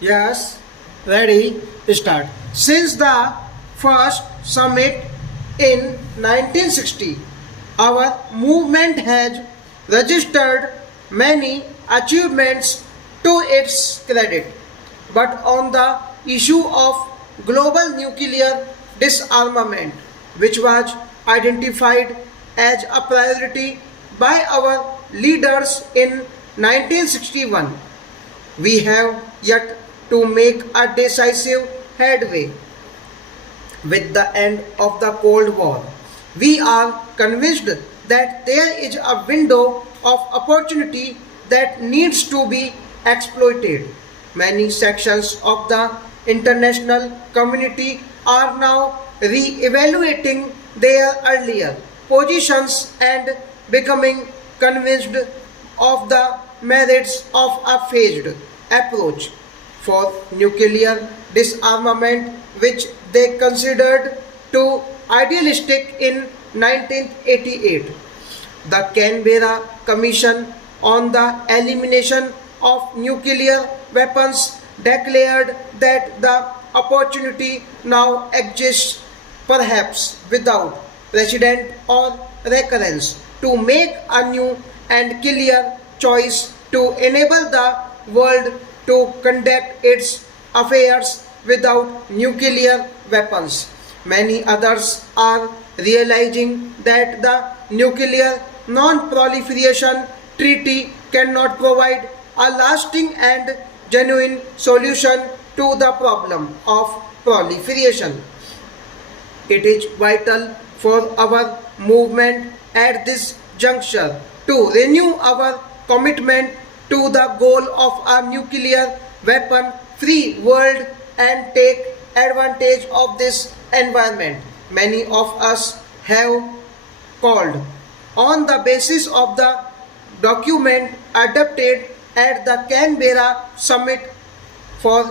Yes, ready, start. Since the first summit in 1960, our movement has registered many achievements to its credit. But on the issue of global nuclear disarmament, which was identified as a priority by our leaders in 1961, we have yet to make a decisive headway. With the end of the Cold War, we are convinced that there is a window of opportunity that needs to be exploited. Many sections of the international community are now re-evaluating their earlier positions and becoming convinced of the merits of a phased approach for nuclear disarmament, which they considered too idealistic in 1988. The Canberra Commission on the Elimination of Nuclear Weapons declared that the opportunity now exists, perhaps without precedent or recurrence, to make a new and clear choice to enable the world to conduct its affairs without nuclear weapons. Many others are realizing that the nuclear non-proliferation treaty cannot provide a lasting and genuine solution to the problem of proliferation. It is vital for our movement at this juncture to renew our commitment to the goal of a nuclear weapon free world and take advantage of this environment. Many of us have called on the basis of the document adopted at the Canberra summit for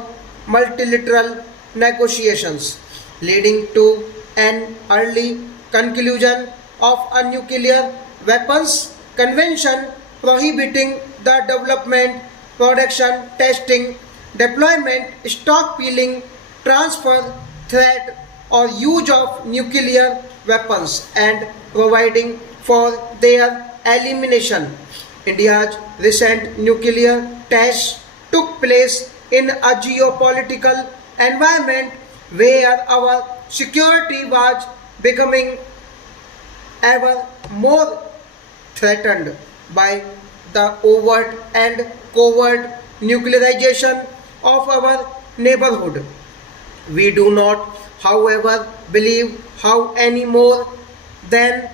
multilateral negotiations, leading to an early conclusion of a nuclear weapons convention prohibiting the development, production, testing, deployment, stockpiling, transfer, threat, or use of nuclear weapons and providing for their elimination. India's recent nuclear tests took place in a geopolitical environment where our security was becoming ever more threatened by the overt and covert nuclearization of our neighborhood. We do not, however, believe how any more than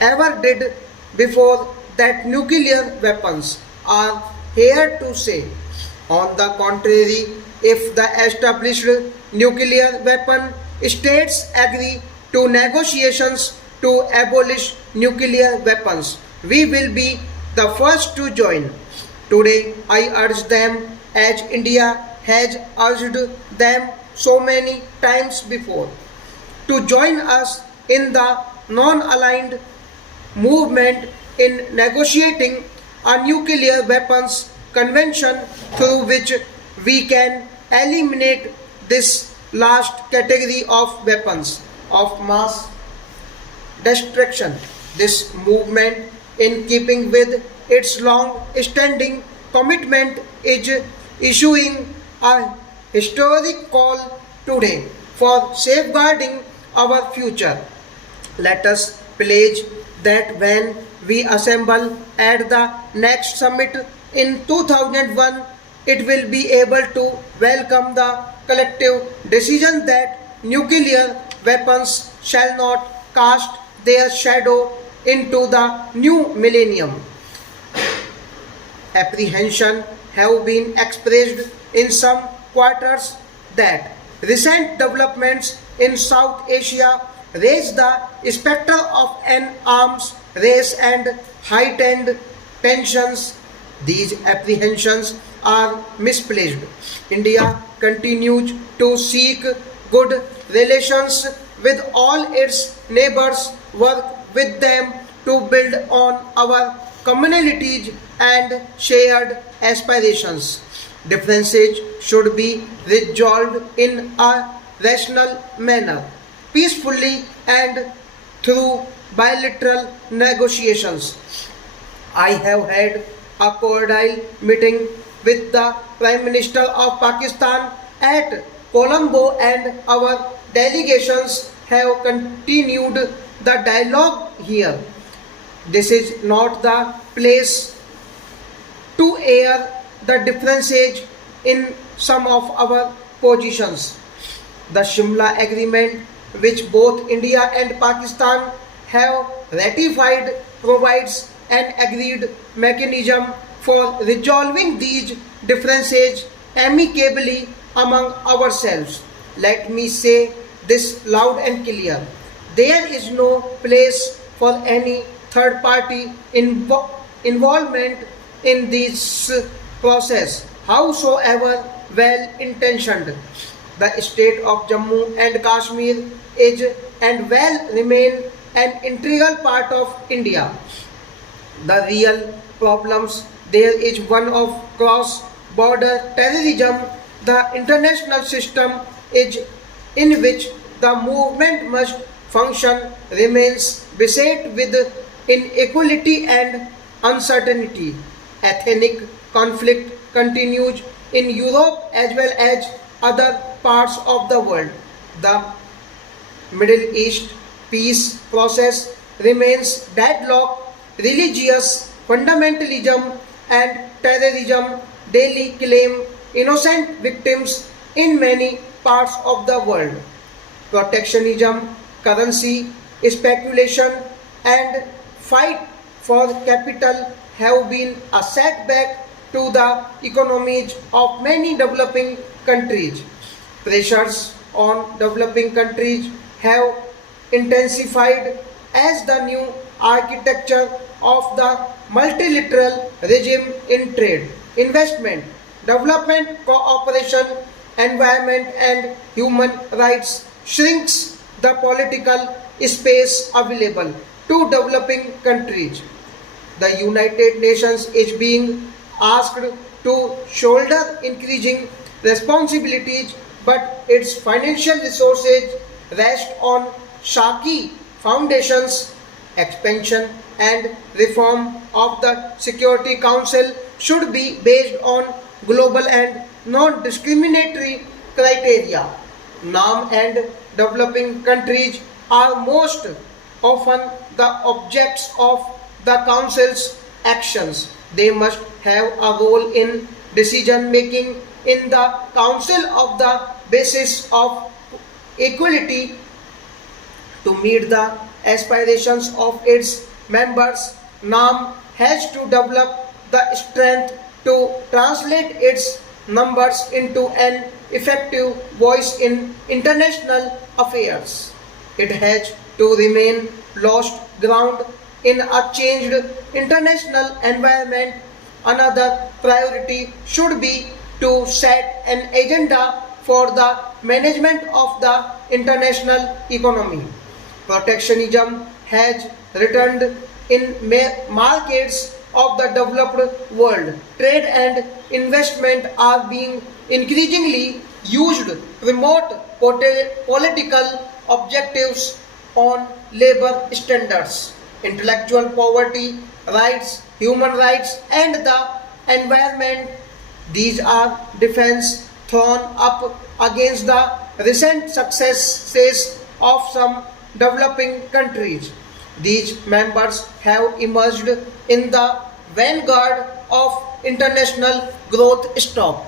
ever did before that nuclear weapons are here to stay. On the contrary, if the established nuclear weapon states agree to negotiations to abolish nuclear weapons, we will be the first to join. Today, I urge them as India has urged them so many times before to join us in the non-aligned movement in negotiating a nuclear weapons convention through which we can eliminate this last category of weapons of mass destruction. This movement, in keeping with its long-standing commitment, is issuing a historic call today for safeguarding our future. Let us pledge that when we assemble at the next summit in 2001, it will be able to welcome the collective decision that nuclear weapons shall not cast their shadow into the new millennium. Apprehension have been expressed in some quarters that recent developments in South Asia raise the specter of an arms race and heightened tensions. These apprehensions are misplaced. India continues to seek good relations with all its neighbors, work with them to build on our commonalities and shared aspirations. Differences should be resolved in a rational manner, peacefully and through bilateral negotiations. I have had a cordial meeting with the Prime Minister of Pakistan at Colombo, and our delegations have continued the dialogue here. This is not the place to air the differences in some of our positions. The Shimla Agreement, which both India and Pakistan have ratified, provides an agreed mechanism for resolving these differences amicably among ourselves. Let me say this loud and clear. There is no place for any third party involvement in this process, howsoever well intentioned. The state of Jammu and Kashmir is and will remain an integral part of India. The real problems there is one of cross-border terrorism. The international system is in which the movement must function remains beset with inequality and uncertainty. Ethnic conflict continues in Europe as well as other parts of the world. The Middle East peace process remains deadlocked. Religious fundamentalism and terrorism daily claim innocent victims in many parts of the world. Protectionism, currency speculation, and fight for capital have been a setback to the economies of many developing countries. Pressures on developing countries have intensified as the new architecture of the multilateral regime in trade, investment, development, cooperation, environment, and human rights shrinks the political space available to developing countries. The United Nations is being asked to shoulder increasing responsibilities, but its financial resources rest on shaky foundations. Expansion and reform of the Security Council should be based on global and non-discriminatory criteria. NAM and developing countries are most often the objects of the Council's actions. They must have a role in decision making in the Council of the basis of equality to meet the aspirations of its members. NAM has to develop the strength to translate its numbers into an effective voice in international affairs. It has to remain lost ground in a changed international environment. Another priority should be to set an agenda for the management of the international economy. Protectionism has returned in markets of the developed world. Trade and investment are being increasingly used to promote political objectives on labor standards, intellectual property rights, human rights, and the environment. These are defense thrown up against the recent successes of some developing countries. These members have emerged in the vanguard of international growth stock.